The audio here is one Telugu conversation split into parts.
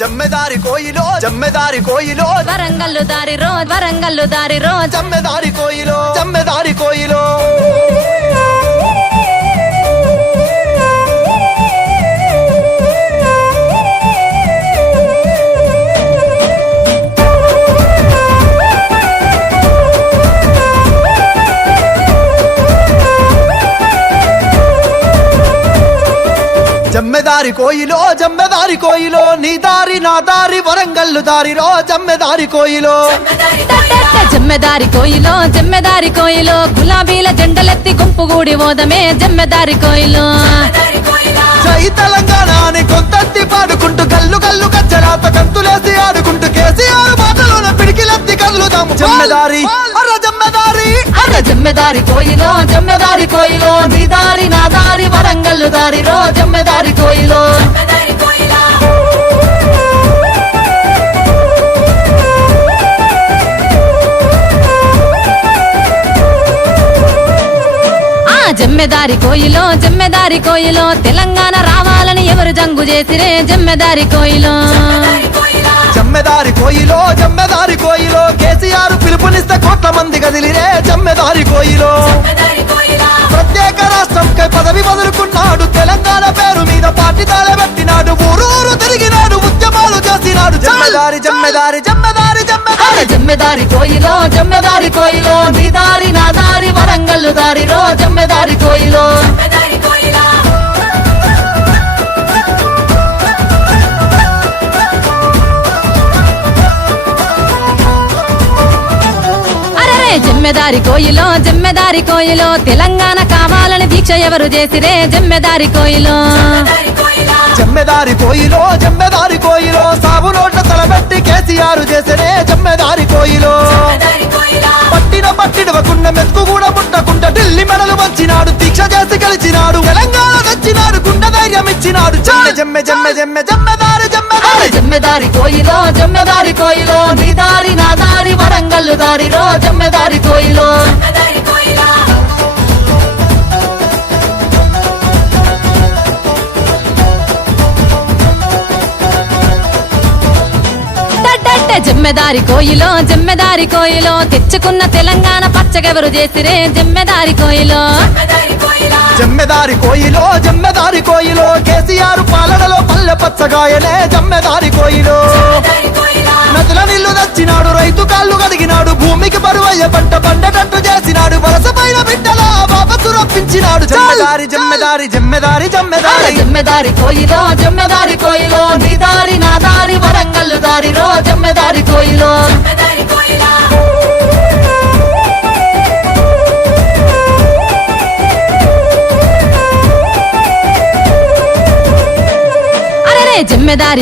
జమ్మెదారి కోయిలో జమ్మెదారి కోయిలో వరంగల్లు దారి రో జమ్మెదారి కోయిలో జమ్మెదారి కోయిలో జమ్మెదారి కోయిలో నీ దారి నా దారి వరంగల్లు దారిలో జమ్మెదారి కోయిలో జమ్మెదారి కోయిలో గులాబీల జెండలెత్తి గుంపుగూడి ఓదమే జమ్మెదారి కోయిలో జై తెలంగాణ అని కొంతెత్తి పాడుకుంటూ గల్లు గల్లు కచ్చరాత కంతులేసి ఆడుకుంటూ కేసీఆర్ మాటలోన పిడికిలెత్తి కదులుదాము జమ్మెదారి జమ్మెదారి కోయిలో నీ దారి నా దారి వరంగల్లు దారిలో జమ్మెదారి కోయిలో జమ్మెదారి కోయిలో తెలంగాణ రావాలని ఎవరు జంగు చేసిరే జమ్మెదారి కోయిలో జమ్మెదారి కోయిలో కేసీఆర్ పిలుపునిస్తే కోట్ల మంది కదిలిరే జమ్మెదారి కోయిలో ప్రత్యేక రాష్ట్రంకై పదవి వదులుకున్నాడు తెలంగాణ పేరు మీద పార్టీ తాళబెట్టినాడు ఊరూరు తిరిగినాడు ఉద్యమాలు చేసినాడు జమ్మెదారి కోయిలో నీ దారి నా దారి వరంగల్లు దారిలో జమ్మెదారి కోయిలో జమ్మెదారి కోయిలో తెలంగాణ కావాలని దీక్ష ఎవరు చేసిరే జమ్మెదారి కోయిలో సాగు నోట్ల తలబెట్టి కేసీఆర్ చేసిరే జమ్మెదారి కోయిలో పట్టినవకున్న మెతుకు కూడా ముట్టకుండా ఢిల్లీ మెడలు వంచినాడు దీక్ష చేసి గెలిచినాడు తెలంగాణ తెచ్చినాడు గుండె ధైర్యం ఇచ్చినాడు జమ్మెదారి కోయిలో నీ దారి నా దారి వరంగల్లు దారిలో జమ్మెదారి కోయిలో జమ్మెదారి కోయిలో తెచ్చుకున్న తెలంగాణ పచ్చగెవరు చేసిరే జమ్మెదారి కోయిలో కేసీఆర్ పాలనలో పల్లె పచ్చగాయలే జమ్మెదారి కోయిలో నదుల నీళ్లు తెచ్చినాడు రైతు కాళ్ళు కడిగినాడు భూమికి బరువయ్య పంట పండటట్టు చేసినాడు వలస పైన బిడ్డల బాబతు రప్పించినాడు జమ్మెదారి కోయిలో నీ దారి నా దారి వరంగల్లు దారిలో జమ్మెదారి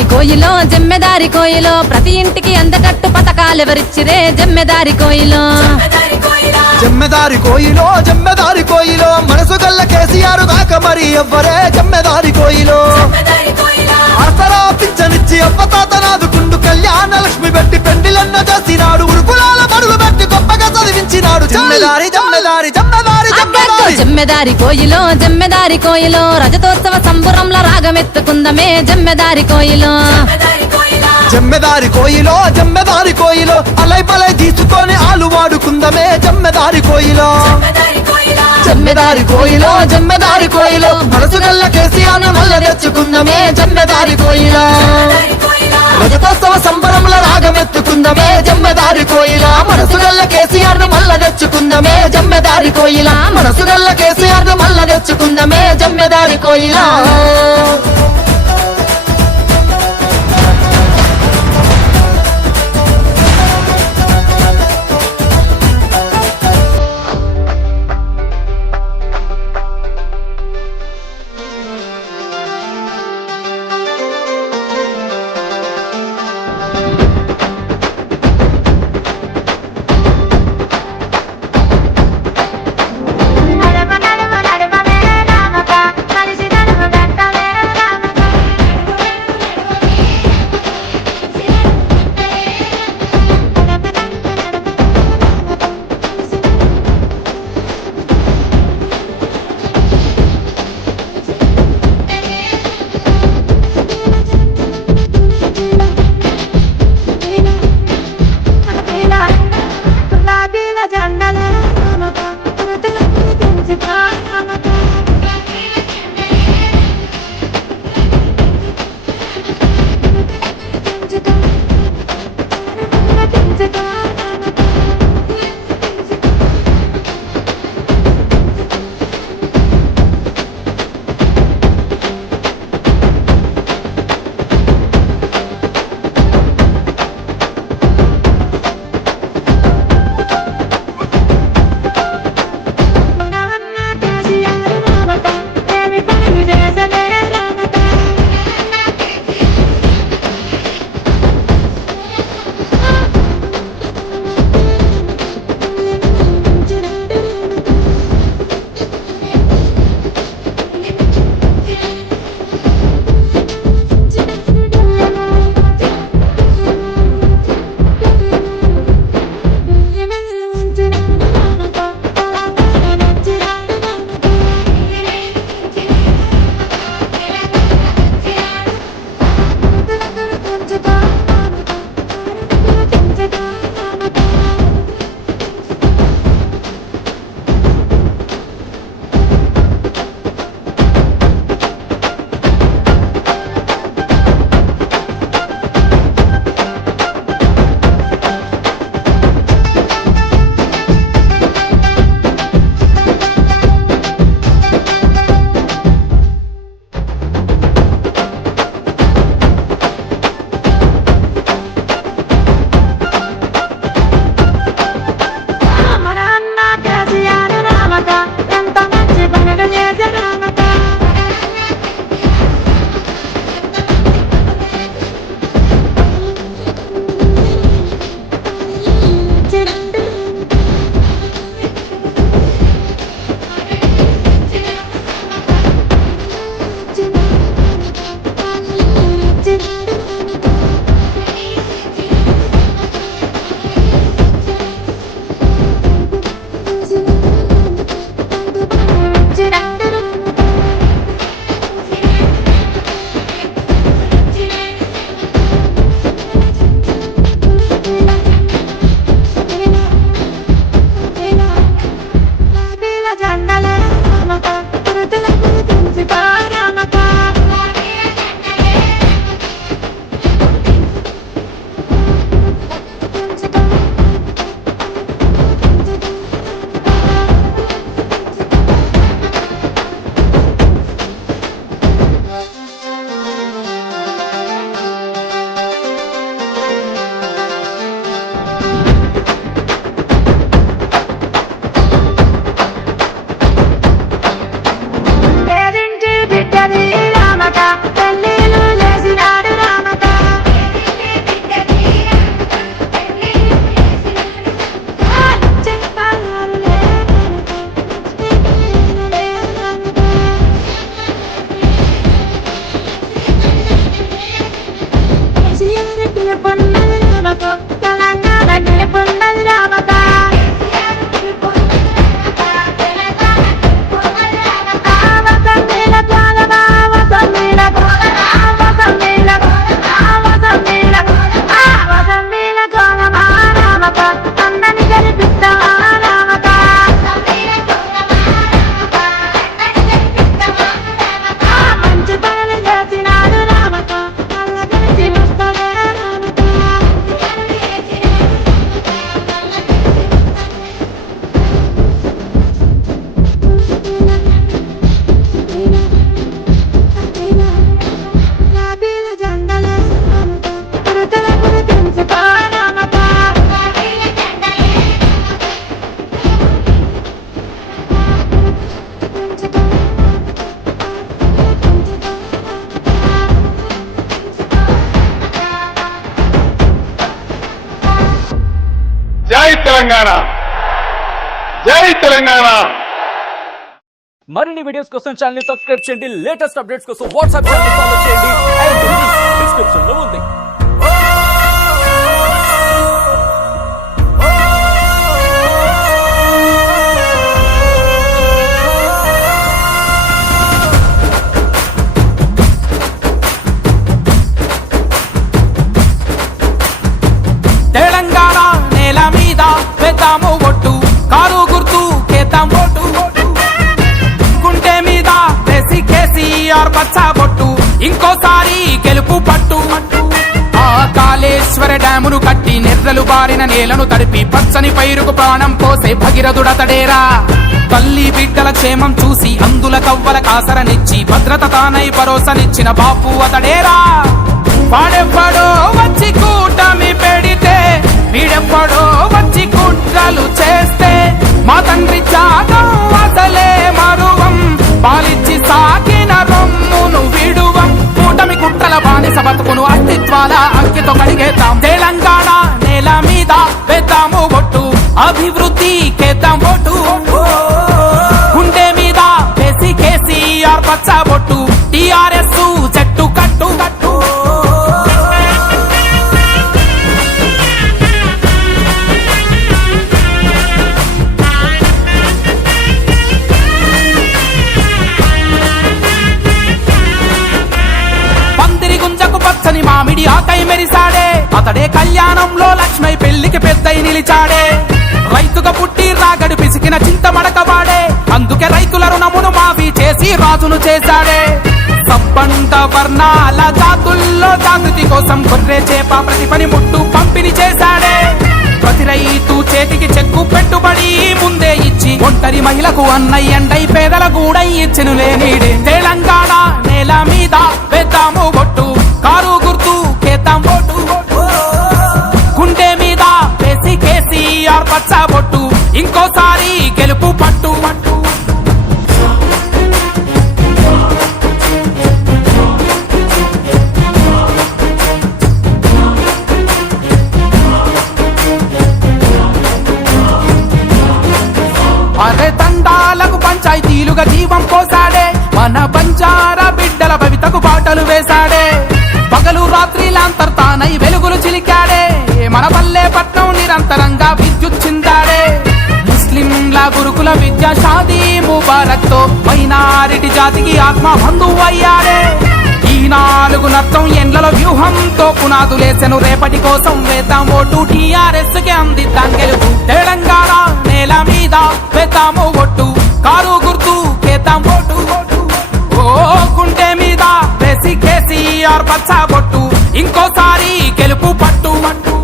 కోయిలో జమ్మెదారి కోయిలో ప్రతి ఇంటికి అందటట్టు పథకాలు ఎవరిచ్చిరే జమ్మెదారి కోయిలో మనసు గల్ల కేసీఆర్ దాకా మరి ఎవ్వరే జమ్మెదారి కోయిలో ఆసరా పింఛనిచ్చి అవ్వతాతనాదుకుండు కళ్యాణ లక్ష్మి పెట్టి పెండిలన్న చేసినాడు ఉరుకులాల బడుగు పెట్టి గొప్పగా చదివించినాడు జమ్మెదారి కోయిలో రజతోత్సవ సంబురంలో రాగమెత్తుకుందమే జమ్మెదారి కోయిలో అలై పలై తీసుకొని ఆలు వాడుకుందమే జమ్మెదారి కోయిలో మనసు గల్ల కేసీఆర్ మల్ల తెచ్చుకుందమే జమ్మెదారి కోయిలో రజతోత్సవ సంబరంలో రాగమెత్తుకుందమే జమ్మెదారి కోయిలా మనసు గల్ల కేసీఆర్ మల్ల తెచ్చుకుందమే జమ్మెదారి కోయిలా మల్ల తెచ్చుకుందమే జమ్మెదారి కోయిలా రామకు తెలంగాణ గెలుపున్నది రామక అందరిని గెలిపిస్తావా రామక మంచి పనులు చేసినాడు రామక గెలిపిస్తాడే రామక జై తెలంగాణ, జై తెలంగాణ. మరిన్ని వీడియోస్ కోసం ఛానల్ ని సబ్స్క్రైబ్ చేయండి. లేటెస్ట్ అప్డేట్స్ కోసం వాట్సాప్ ఛానల్ ఫాలో చేయండి. అండ్ లింక్ డిస్క్రిప్షన్ లో ఉంది. తెలంగాణ నేల మీద వేద్దాము ఒట్టు, కారు గుర్తు కేద్దాం ఓటు, గుండె మీద వేసి కేసీఆర్ పచ్చబొట్టు, ఇంకోసారి గెలుపు పట్టు. ఆ కాళేశ్వర డ్యామును కట్టి నెర్రలు బారిన నేలను తడిపి పచ్చని పైరుకు ప్రాణం పోసే భగీరథుడతడేరా. తల్లి బిడ్డల క్షేమం చూసి అందుల కవ్వల కాసరనిచ్చి భద్రత తానై భరోసనిచ్చిన బాపు అతడేరా. వాడెవ్వడో వచ్చి కూటమి పెడితే, వీడెవ్వడో వచ్చి కుట్రలు చేస్తే, మా తండ్రి త్యాగం అసలే మరువం, పాలిచ్చి సాగిన రొమ్మును విడువం. కూటమి కుట్రల బానిస బతుకును అస్తిత్వాల అంకితో కడిగేద్దాం. తెలంగాణ నేల మీద వేద్దాము ఒట్టు, అభివృద్ధి కేద్దాం ఓటు, గుండె మీద వేసి కేసీఆర్ పచ్చబొట్టు, టిఆర్ఎస్ చెట్టు కట్టు కట్టు. పచ్చని మామిడి ఆకై మెరిసాడే, అతడే కళ్యాణంలో లక్ష్మై పెళ్లికి పెద్దై నిలిచాడే. రైతుగా పుట్టి రాగడి పిసికిన చింతమడకవాడే, అందుకే రైతుల రుణమును మాఫీ చేసి రాజును చేశాడే. సబ్బండ వర్ణాల జాతుల్లో జాగృతి కోసం గొర్రె చేప ప్రతి పని ముట్టు పంపిణీ చేశాడే. ప్రతి రైతు చేతికి చెక్కు పెట్టుబడి ముందే ఇచ్చి ఒంటరి మహిళకు అన్నయ్యండై పేదల గూడై ఇచ్చెను లేనీడే. తెలంగాణ నేల మీద వేద్దాము ఒట్టు, కారు గుర్తు కేద్దాం ఓటు, గుండె మీద వేసి కేసీఆర్ పచ్చబొట్టు, ఇంకోసారి గెలుపు పట్టు పట్టు. అరే తండాలకు పంచాయతీలుగా జీవం పోసాడే, మన బంజారా బిడ్డల భవితకు బాటలు వేశాడే. పగలు రాత్రిలాంతర్తానై వెలుగులు చిలికాడే, మన పల్లె పట్నం నిరంతరంగా విద్యుత్ చిందాడే. ముస్లింల గురుకుల విద్యా షాదీ ముబారక్ తో మైనారిటీ జాతికి ఆత్మ బంధువు అయ్యాడే. ఈ 4 నర్థం ఎండ్లలో వ్యూహంతో పునాదులేసెను, రేపటి కోసం వేద్దాం ఓటు, టీఆర్ఎస్ కి అందిద్దాం గెలుపు. తెలంగాణ నేల మీద వేద్దాము ఒట్టు, కారు గుర్తు కేద్దాం ఓటు, ఓ గుండె మీద వేసి కేసీఆర్ పచ్చబొట్టు, ఇంకోసారి గెలుపు పట్టు పట్టు.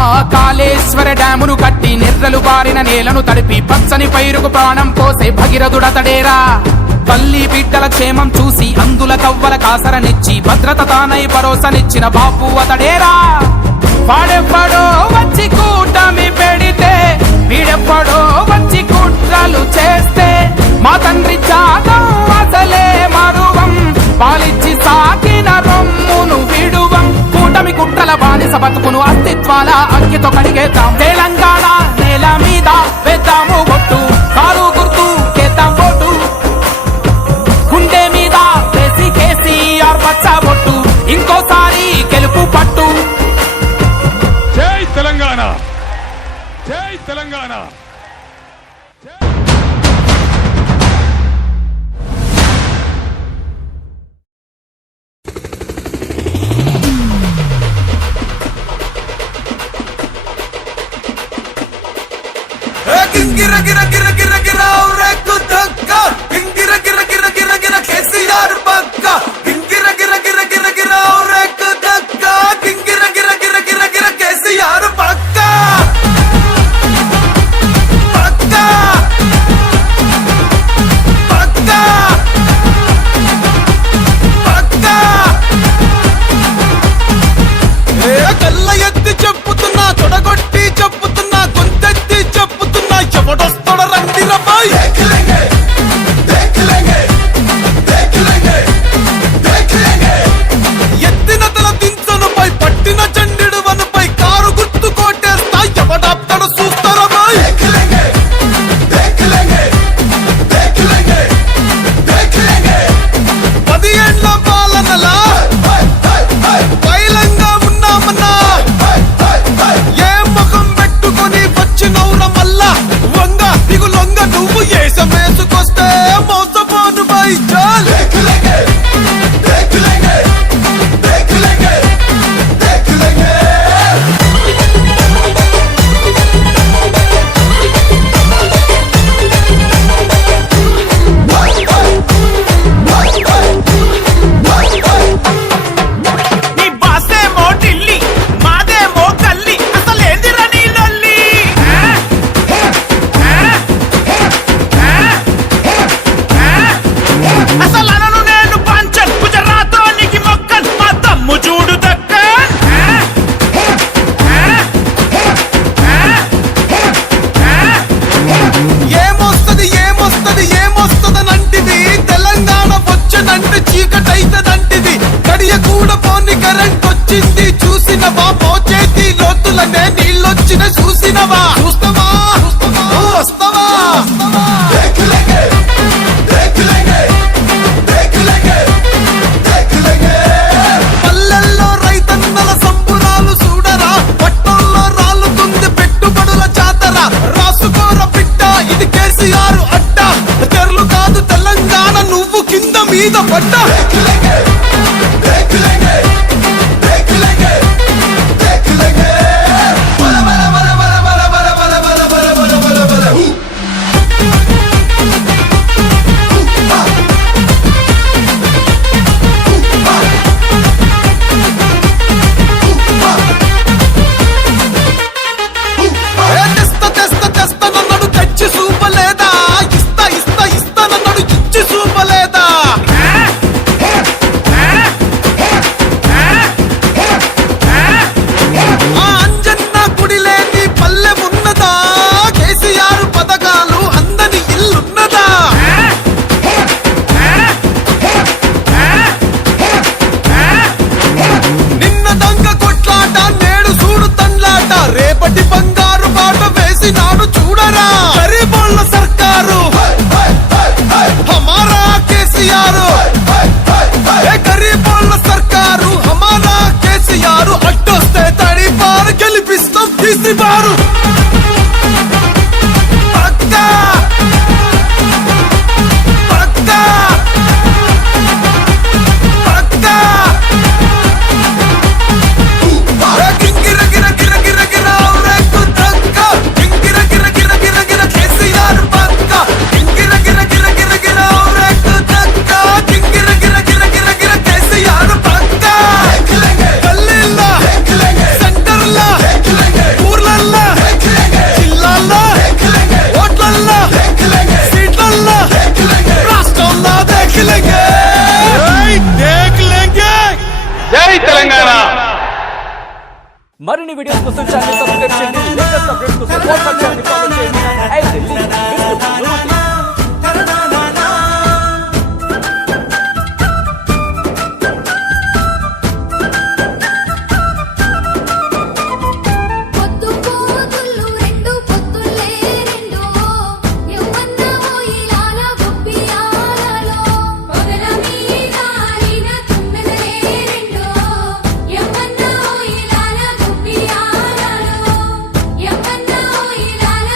ఆ కాళేశ్వర డ్యామును కట్టి నెర్రలు బారిన నేలను తడిపి పచ్చని పైరుకు ప్రాణం పోసే భగీరథుడతడేరా. తల్లి బిడ్డల క్షేమం చూసి అందుల కవ్వల కాసరనిచ్చి భద్రత తానై భరోసనిచ్చిన బాపు అతడేరా. వాడెవ్వడో వచ్చి కూటమి పెడితే, వీడెవ్వడో వచ్చి కుట్రలు చేస్తే, మా తండ్రి త్యాగం అసలే మరువం, పాలిచ్చి సాగిన రొమ్మును విడువం. కూటమి కుట్రల బానిస బతుకును అస్తిత్వాల అంకితో కడిగేద్దాం. తెలంగాణ నేల మీద వేద్దాము ఒట్టు, కారు గుర్తు కేద్దాం ఓటు, గుండె మీద వేసి కేసీఆర్ పచ్చబొట్టు, ఇంకోసారి గెలుపు పట్టు. జై తెలంగాణ. గిర గిర గిర గిర గిర రేకు దక్క గిర గిర గిర గిర గిర కేసీఆర్ పక్క గిర గిర గిర గిర గిర రేకు దక్క గిర గిర గిర గిర గిర కేసీఆర్ పక్క పక్క పక్క పక్క ఏ కళ్ళ ఎత్తి చెప్పుతున్నా తొడగొట్టి చెప్పుతున్నా గొంతెత్తి చెప్పుతున్నా ఎవడొస్తాడో రండి రబ్బాయ్ ఎత్తిన తల దించనుపై పట్టిన చండిడు వనుపై కారు గుర్తు కోటేస్తా ఎవడాప్తాడో చూస్తారా బాయ్ 10 ఏండ్ల పాలనలా బయలంగా ఉన్నామన్నా ఏ ముఖం పెట్టుకొని వచ్చినవుర మల్లా వంగ దిగులొంగ నువ్వు ఏసమేసుకొస్తే మోసపోను బై చాల్ నీ బాసేమో ఢిల్లీ మాదేమో గల్లీ అసలేందిరా నీ లొల్లి అసలు అనను నేను పంచన్ గుజరాతోనికి మొక్కన్ మా తమ్ము చూడు దక్కన్ ఏమొస్తది ఏమొస్తది ఏమొస్తదనంటిది తెలంగాణ వచ్చనంటే చీకటైతదంటిది కడియ కూడా పోని కరెంట్ వచ్చింది చూసినవా మోచేతి లోతులనే నీళ్ళొచ్చిన చూసినవా చూస్తావా నువ్వు వస్తావా పల్లెల్లో రైతన్నల సంబురాలు చూడరా పట్టణంలో రాలుతుంది పెట్టుబడుల జాతర రాసుకోర పిట్ట ఇది కేసీఆర్ అడ్డ తెరలు కాదు తెలంగాణ నువ్వు కింద మీద పడ్డ తెస్తా తెస్తా తెస్తా నన్ను తెచ్చి చూపలేదా ఇస్తా ఇస్తా ఇస్తా నన్ను ఇచ్చి చూపలేదా ఆ అంజన్న గుడి లేని పల్లె ఉన్నదా కేసీఆర్ పథకాలు అందని ఇల్లున్నదా నిన్న దొంగ కొట్లాట నేడు చూడు తండ్లాట రేపటి బంగారు బాట వేసినాడు చూడరా గరీబోళ్ళ సర్కారు హమారా కేసీఆర్ ఏ గరీబోళ్ళ సర్కారు హమారా కేసీఆర్ అడ్డొస్తే తడిపారు గెలిపిస్తాం తీసిపారు పక్కా పక్కా పక్కా గిర గిర గిర గిర గిర రేకు దక్క గిర గిర గిర గిర గిర కేసీఆర్ పక్క గిర గిర గిర గిర గిర రేకు దక్క గిర గిర గిర గిర గిర కేసీఆర్ పక్క గల్లీల్లో సెంటర్లో ఊర్లల్లో జిల్లాల్లో ఓట్లల్లో సీట్లల్లో రాష్ట్రంలో దేఖలేంగే జై తెలంగాణ. మరిన్ని వీడియోస్ కోసం ఛానల్ సబ్స్క్రైబ్ చేయండి. లేటెస్ట్ అప్డేట్స్ కోసం వాట్సాప్ ఛానల్ ఫాలో చేయండి. అండ్ లింక్ డిస్క్రిప్షన్ లో ఉంది. పొద్దు పోదుళ్ళు రెండు పొద్దులే రెండు యవ్వన్న ఓయిలాల గొప్పియాలలో పొగల మీద ఆరిన తుమ్మెదలే రెండు యవ్వన్న ఓయిలాల గొప్పియాలలో యవ్వన్న ఓయిలాల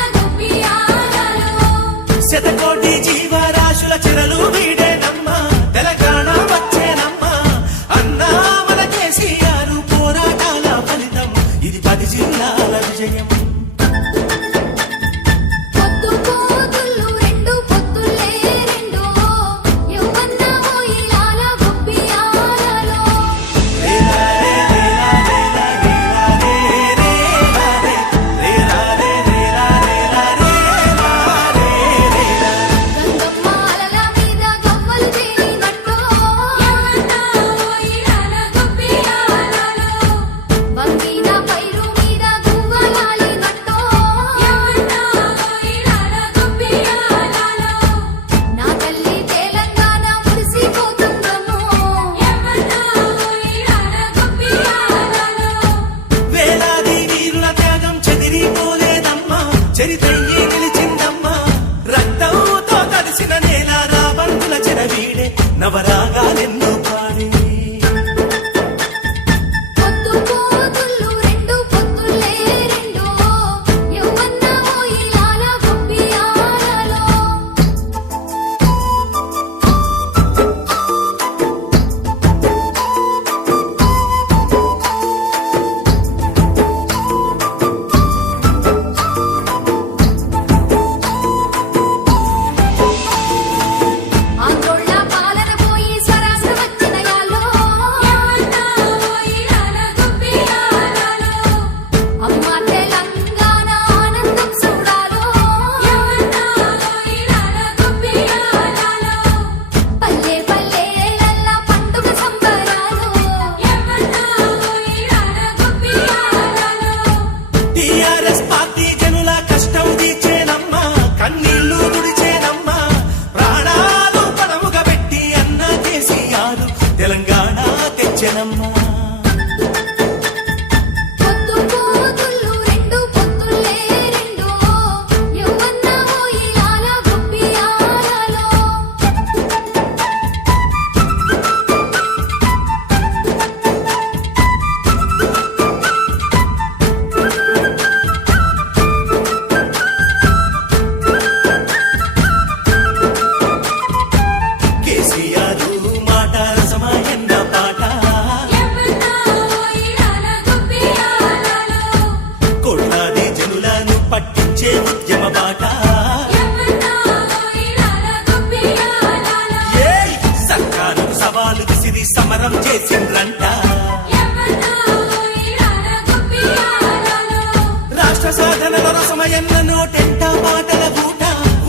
రామయన్న నోటెంట మాటల ఊట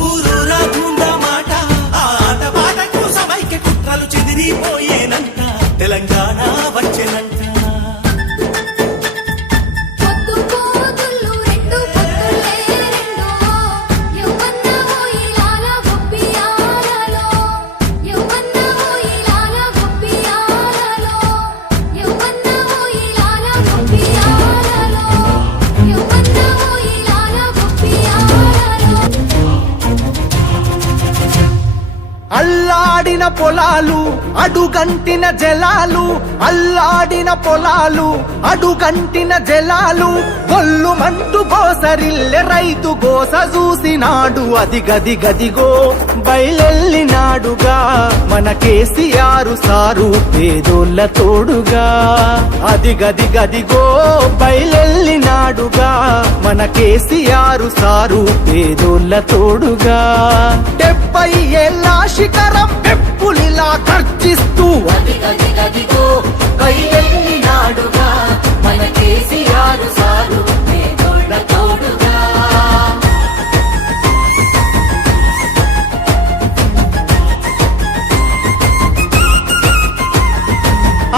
ఊరూరా భూందా మాట ఆ ఆట పాటకు సమైక్య కుట్రలు చెదిరిపోయేనంట తెలంగాణ వచ్చేనంట పొద్దు పోదుళ్ళు రెండు పొద్దులే రెండు యవ్వన్న ఓయిలాల గొప్పియాలలో యవ్వన్న ఓయిలాల గొప్పియాలలో యవ్వన్న ఓయిలాల గొప్పియాలలో యవ్వన్న ఓయిలాల గొప్పియాలలో అల్లాడిన పొలాలు అడుగంటిన జలాలు అల్లాడిన పొలాలు అడుగంటిన జలాలు గొల్లుమంటూ గోసరిల్లె రైతు గోస చూసినాడు అది గది గదిగో బయలెల్లినాడుగా మన కేసీఆర్ సారు పేదోళ్ళ తోడుగా అది గది గదిగో బయలెల్లినాడుగా మన కేసీఆర్ సారు పేదోళ్ళ తోడుగా 70 ఏళ్ళ శిఖరం పెప్పులిలా ఖర్చిస్తూ గది గది గదిగో బయలెల్లినాడుగా మన కేసీఆర్ సారు పేదోళ్ళ తోడుగా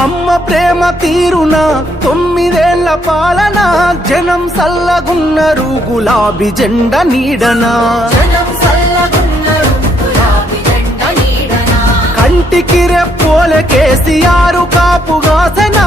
అమ్మ ప్రేమ తీరున 9 ఏళ్ల పాలన జనం సల్లగున్నారు గులాబీ జెండ నీడనా జనం సల్లగున్నారు గులాబీ జెండ నీడనా కంటికి రెప్పోలే కేసీఆర్ కాపుగాసన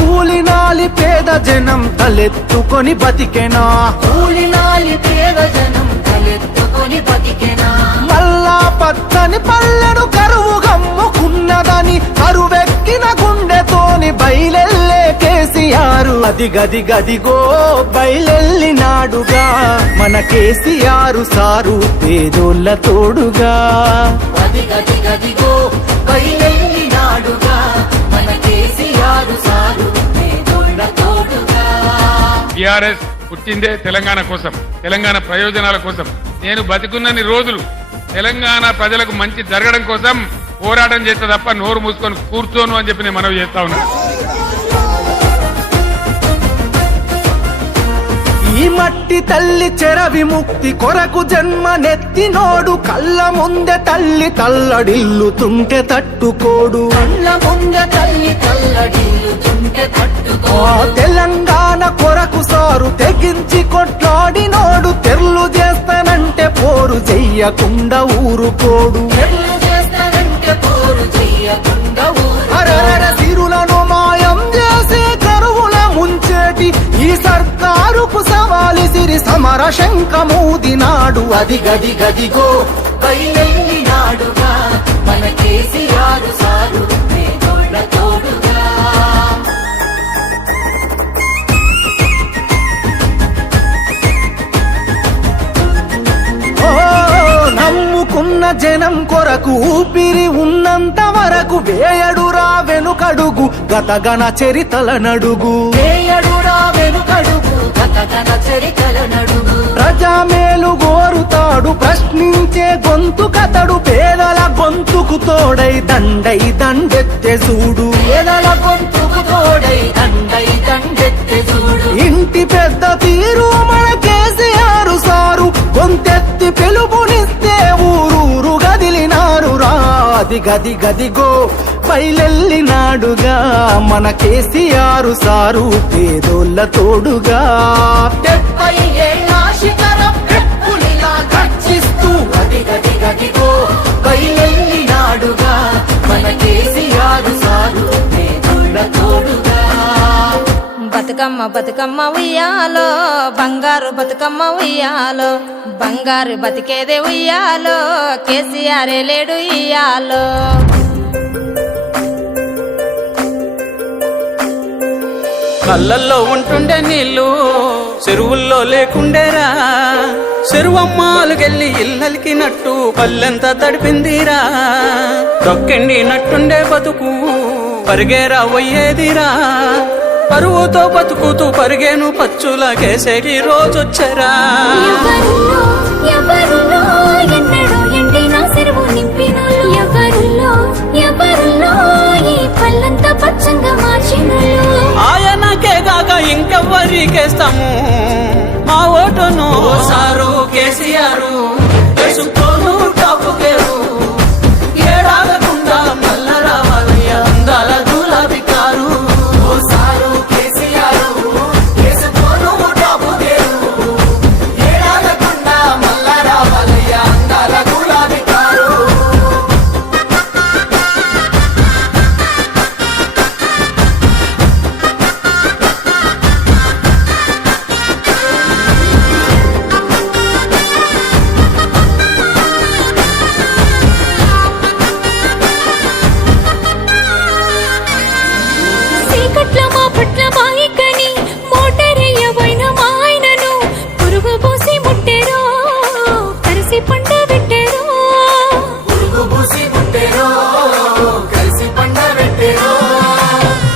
కూలినాలి పేద జనం తలెత్తుకొని బతికెనా కూలినాలి పేద జనం తలెత్తుకొని బతికెనా మల్లా పచ్చని పల్లెను కరువు గమ్ముకున్నదని కరువెక్కిన గుండెతోని బయలెల్లే కేసీఆర్ అది గది గదిగో బయలెల్లినాడుగా మన కేసీఆర్ సారు పేదోళ్ళ తోడుగా గది గది గదిగో బయలెల్లినాడుగా మన కేసీఆర్ సారు పేదోళ్ళ తోడుగా టిఆర్ఎస్ పుట్టిందే తెలంగాణ కోసం, తెలంగాణ ప్రయోజనాల కోసం. నేను బతికున్నన్ని రోజులు తెలంగాణ ప్రజలకు మంచి జరగడం కోసం పోరాటం చేస్తే తప్ప నోరు మూసుకొని కూర్చోను అని చెప్పి నేను మనవి చేస్తా ఉన్నా. ఈ మట్టి తల్లి చెర విముక్తి కొరకు జన్మనెత్తినోడు కళ్ళ ముందే తల్లి తల్లడిల్లుతుంటే తట్టుకోడు కళ్ళ ముందే తల్లి తల్లడిల్లుతుంటే తట్టుకో ఆ తెలంగాణ కొరకు సారు తెగించి కొట్లాడినోడు తెర్లు చేస్తానంటే పోరు చెయ్యకుండా ఊరుకోడు ఎల్లు చేస్తానంటే పోరు చెయ్యకుండా అరరర సిరులను మాయం చేసి కరువుల ముంచేటి ఈ సర్కారుకు సవాలి సిరి సమర శంఖమూదినాడు అది గది గదిగో బయలెల్లినాడుగా మన కేసీఆర్ సారు పేదోళ్ళ తోడుగా ఓ నమ్ముకున్న జనం కొరకు ఊపిరి ఉన్నంత వరకు వేయడురా వెనుకడుగు గతగణ చరితల నడుగు వేయడురా వెనుకడుగు గతగన చరితల నడుగు ప్రజామేలు గోరుతాడు ప్రశ్నించే గొంతు కతడు పేదల గొంతుకు తోడై దండెత్తె చూడు పేదల గొంతుకు తోడై దండెత్తె చూడు ఇంటి పెద్ద తీరు మన కేసీఆర్ సారు గొంతెత్తి పిలుపునిస్తే ఊరూరు గదిలినారు రా అది గది గదిగో బయలెల్లినాడుగా మన కేసీఆర్ సారు పేదోళ్ళ తోడుగా 70 ఏళ్ళ శిఖరం పెప్పులిలా గర్జిస్తూ గది గది గదిగో బయలెల్లినాడుగా మన కేసీఆర్ సారు పేదోళ్ళ తోడుగా బతుకమ్మ బతుకమ్మ ఉయ్యాలో బంగారు బతుకమ్మ ఉయ్యాలో బంగారు బతికేదే ఉయ్యాలో కేసీఆర్ లేడు ఇయ్యాలో కళ్ళల్లో ఉంటుండే నీళ్ళు చెరువుల్లో లేకుండేరా చెరువమ్మాలుకెళ్ళి ఇల్లలికినట్టు పల్లెంత తడిపిందిరా దొక్కెండినట్టుండే బతుకు పరిగేరా పోయేదిరా పరువుతో బతుకుతూ పరిగేను పచ్చుల కేసేటి రోజొచ్చరా ఎవరులో ఎవరులో ఎన్నడూ ఎండిన చెరువు నింపినోళ్ళు ఎవరులో ఈ పల్లంతా పచ్చంగా మార్చినోళ్ళు ఆయనకే కాక ఇంకెవ్వరికేస్తాము మా ఓటును చీకట్ల మా పట్ల మాయికని మోటరేయబోయిన మా ఆయనను పురుగు పోసి ముట్టెరో కరిసి పండ పెట్టెరో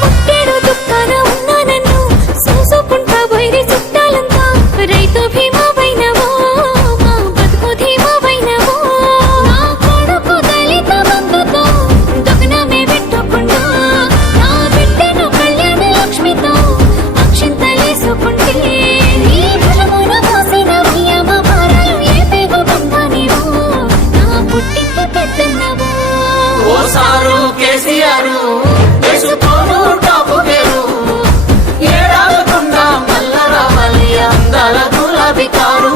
పుట్టెడు దుఃఖాన ఉన్నా నన్ను చూసుకుంటా వైరి చుట్టాలంతా రైతు భీమా వైనవో మా బతుకు ధీమా వైనవో నా కొడుకు దళిత బంధుతో దుగ్నమే పెట్టుకుంటా నా బిడ్డను కళ్యాణ లక్ష్మితో అక్షింతలేసుకుంటే నీ ఫలమున పోసిన ఉయ్యమ భారాలు ఏ పేగు బంధానివో నా పుట్టింటి పెద్దన్నవో ఓసారు కేసీఆర్ వేసుకోను టాపు గేరు ఏడాగకుండా మల్ల రావాలి అందాల గులాబీ కారు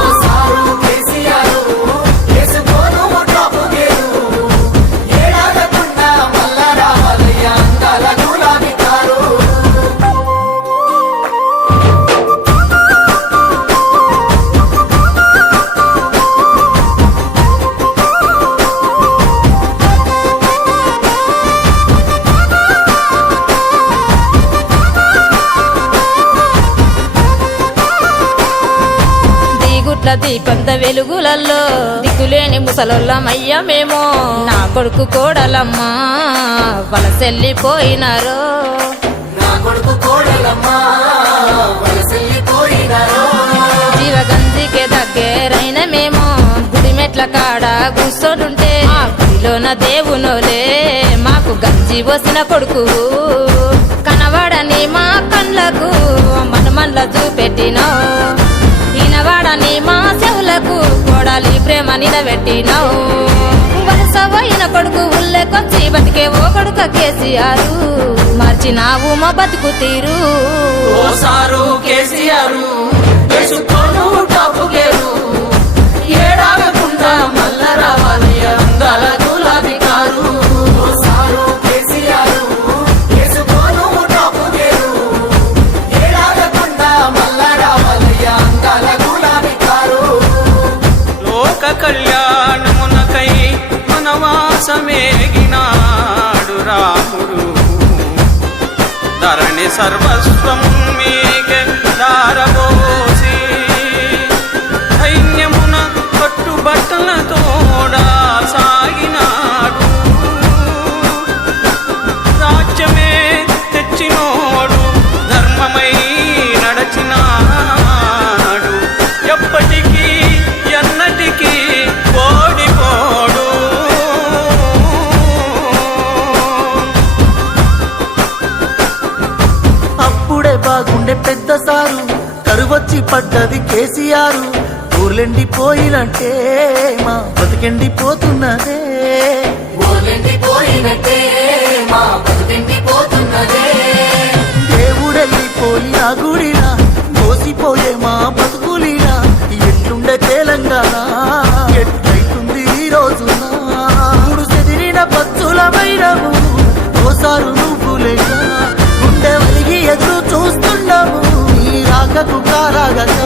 ఓసారు కేసీఆర్ వేసుకోను టాపు గేరు ఏడాగకుండా మల్ల రావాలి అందాల గులాబీ కారు దిగుట్ల దీపంత వెలుగులల్లో దిక్కులేని ముసలొల్లమయ్యమేమో నా కొడుకు కోడలమ్మా వలసెల్లిపోయినారో నా కొడుకు కోడలమ్మా వలసెల్లిపోయినారో జీవగంజికే దగ్గరైన మేము గుడి మెట్ల కాడ కూర్చోడుంటే ఆ గుడిలోన దేవునోలే మాకు గంజి పోసిన కొడుకు కనబడని మా కళ్ళకు మనమన్ల చూపెట్టినావు ఈనవాడని మా చెవులకు కోడాలి ప్రేమ నిలబెట్టినావు వలసపోయిన కొడుకు ఉల్లెకొచ్చి బతికే ఓ కొడుక కేసీఆర్ మార్చినావు మా బతుకు తీరు ఓసారు కేసీఆర్ వేసుకోను టాపు గేరు ఏడాగకుండా మల్ల రావాలి అందాల గులాబీ కారు ఓసారు కేసీఆర్ వేసుకోను టాపు గేరు ఏడాగకుండా మల్ల రావాలి అందాల గులాబీ కారు లోక కళ్యాణమునకై వనవాసమేగినాడు రాముడు ధరణి సర్వస్వం మీకే దారబోసి సైన్యమున కట్టుబట్టలతోడా సాగినాడు రాజ్యమే తెచ్చినోడు ధర్మమై నడచినాడు ఎప్పటికీ ఎన్నటికీ ఓడిపోడు అప్పుడే బాగుండే పెద్ద సారు కరువచ్చి పడ్డది కేసీఆర్ ఊర్లెండిపోయినట్టే మా బతికెండిపోతున్నదే మా బతికెండిపోతున్నదే దేవుడెళ్ళిపోయిన గుడిలా మోసిపోయే మా బతుకులిలా ఎట్లుండే తెలంగాణ ఎట్లయితుంది ఈ రోజున మూడు చెదిరిన పచ్చులమైనవు ఓసారు నువ్వు లేక గుండె వలిగి ఎదురు చూస్తున్నావు నీ రాకకు కారాగక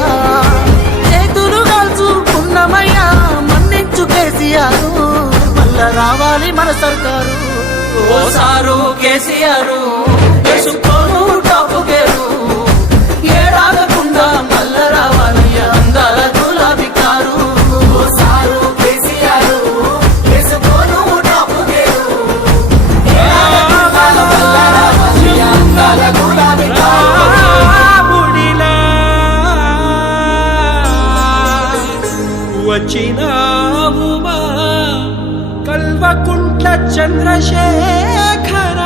చేతులు కాల్చుకున్నమయ్యా మన్నించు కేసీఆర్ మళ్ళ రావాలి మన సర్కారు ఓసారు కేసీఆర్ వేసుకోను టాపు గేరు ఏడాగకుండా మల్ల రావాలి అందాల గులాబీ కారు ఓసారు కేసీఆర్ వేసుకోను టాపు గేరు ఏడాగకుండా మల్ల రావాలి అందాల గులాబీ కారు వచ్చినావుమా కల్వకుంట్ల చంద్రశేఖర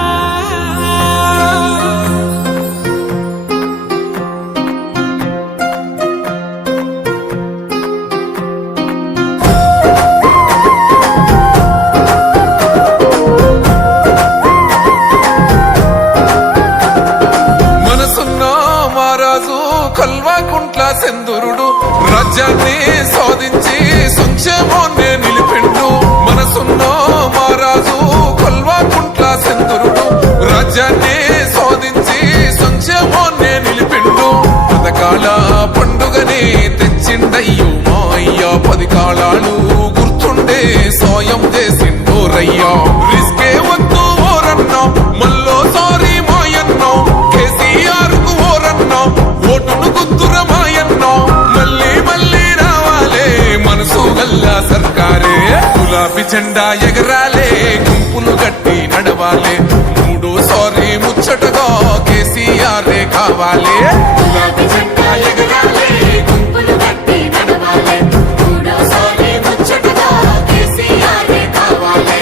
మనసున్న మహారాజు కల్వకుంట్ల సెందురుడు రాజ్యాన్ని సాధించి సంక్షేమాన్ని నిలిపిండు మనసున్న మహారాజు కల్వకుంట్ల సెందురుడు రాజ్యాన్ని సాధించి సంక్షేమాన్ని నిలిపిండు పథకాల పండుగని తెచ్చిండయ్యో మా అయ్యా 10 కాలాలు గుర్తుండే సాయం చేసిండోరయ్యా రిస్కే వద్దు ఓరన్నా మళ్ళోసారి మాయన్న జెండా ఎగరాలే గుంపులు గట్టి నడవాలే మూడోసారి ముచ్చటగా కేసీఆర్ కావాలే గులాబీ జెండా ఎగరాలే గుంపులు గట్టి నడవాలే మూడోసారి ముచ్చటగా కేసీఆర్ కావాలే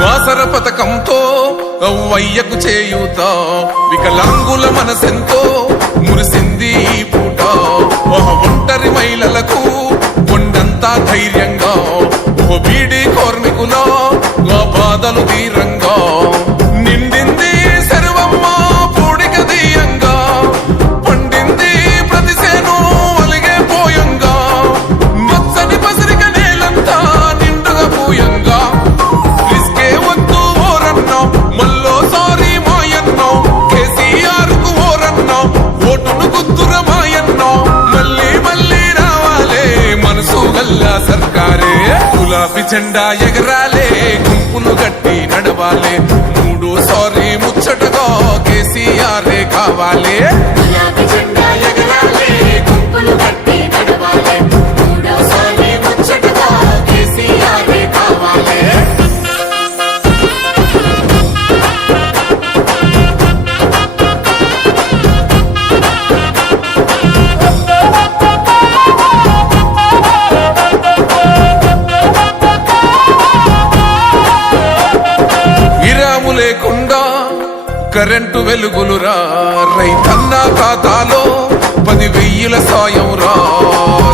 వాసర పథకంతో అవ్వయ్యకు చేయూత వికలాంగుల మనసెంతో మురిసింది ఈ పూట ఒంటరి మహిళలకు కొండంతా ధైర్యంగా ఓ బీడీ కార్మికుల ఆ బాధలు తీరంగా నిండింది సర్వమ్మ పూడిక దీయంగా పండింది ప్రతిసేను అలిగే పోయంగా మచ్చని పసిరిక నేలంతా నిండుగా పూయంగా రిస్కే వద్దు ఓరన్నో మళ్ళోసారి మాయన్నో కేసీఆర్ కు ఓరన్నో ఓటును గుద్దుర మాయన్నో మళ్ళీ మళ్ళీ రావాలే మనసు గల్లా సర్కారే గులాబీ జెండా ఎగరాలే గుంపులు గట్టి నడవాలే మూడోసారి ముచ్చటగా కేసీఆర్ కావాలే గులాబీ జెండా ఎగరాలే గుంపులు గట్టి నడవాలే మూడోసారి ముచ్చటగా కేసీఆర్ కావాలే విరాము లేకుండా కరెంటు వెలుగులురా రైతన్న ఖాతాలో 10,000 సాయం రా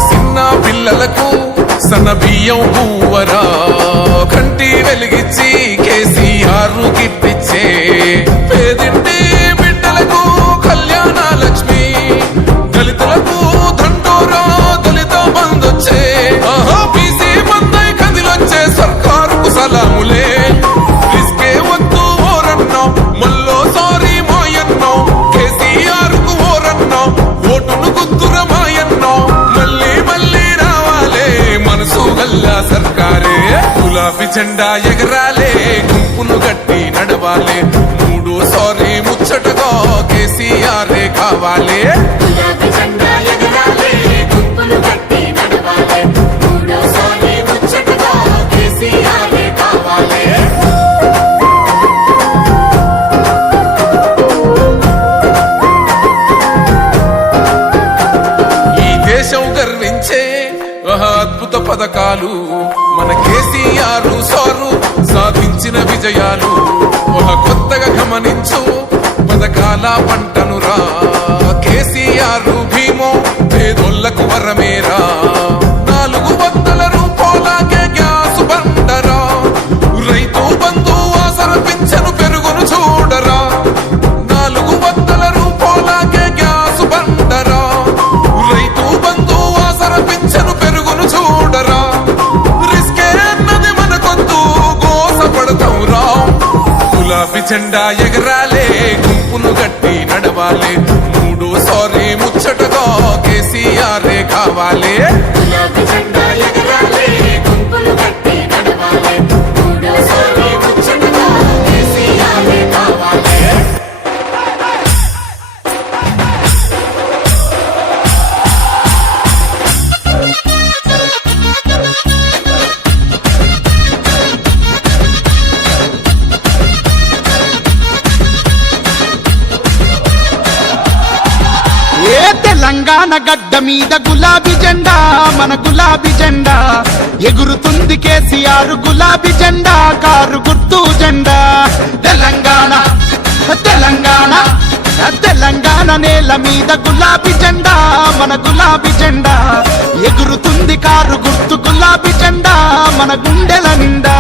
చిన్న పిల్లలకు సన్న బియ్యం పువ్వరా కంటి వెలిగిచ్చి కేసీఆర్ కిట్టిచ్చే పేదింటి బిడ్డలకు కళ్యాణ లక్ష్మి దళితులకు దండోరా దళిత బంధొచ్చే బీసీ బందై కదిలొచ్చే సర్కారుకు సలాములే రిస్కే వద్దు ఓరన్నో మళ్ళోసారి మాయన్నో కేసీఆర్ కు ఓరన్నో ఓటును గుద్దుర మాయన్నో మళ్ళీ మళ్ళీ రావాలే మనసు గల్లా సర్కారే గులాబీ జెండా ఎగరాలే గుంపులు గట్టి నడవాలే మూడోసారి ముచ్చటగా కేసీఆర్ కావాలే గులాబీ జెండా ఎగరాలే గుంపులు గట్టి నడవాలే మూడోసారి ముచ్చటగా కేసీఆర్ కావాలే ఈ దేశం గర్వించే అద్భుత పథకాలు మన కేసీఆర్ సారు సాధించిన విజయాలు కొత్తగా గమనించు పథకాల పంటనురా కేసీఆర్ భీమో పేదోళ్లకు వరమేరా 400 రూపాయలకే గ్యాస్ బండరా రైతు బంధు ఆసర పింఛను పెరుగును చూడరా 400 రూపాయలకే గ్యాస్ బండరా రైతు బంధు ఆసర పింఛను పెరుగును చూడరా రిస్కే అన్నది మనకొద్దు గోసపడతాం రా గులాబీ జెండా ఎగరాలే గుంపులు గట్టి నడవాలే మూడోసారి ముచ్చటగా కేసీఆర్ కావాలే గులాబీ జెండా ఎగరాలే గుంపులు గట్టి నడవాలే మూడోసారి ముచ్చటగా కేసీఆర్ కావాలే ఏ తెలంగాణ గడ్డ మీద గులాబీ జెండా మన గులాబీ జెండా ఎగురుతుంది కేసీఆర్ గులాబీ జెండా కారు గుర్తు జెండా తెలంగాణ తెలంగాణ తెలంగాణ నేల మీద గులాబీ జెండా మన గులాబీ జెండా ఎగురుతుంది కారు గుర్తు గులాబీ జెండా మన గుండెల నిండా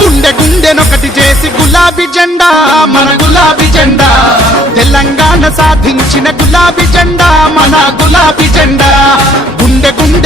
గుండె గుండెనొకటి చేసి గులాబీ జెండా మన గులాబీ జెండా తెలంగాణ సాధించిన గులాబీ జెండా మన గులాబీ జెండా గుండె గుండె